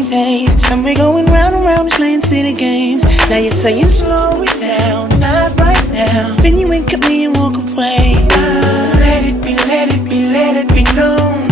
many days, and we're going round and round, just playing silly games. Now you're saying slow it down, not right now. Then you wink at me and walk away. Let it be, let it be, let it be known.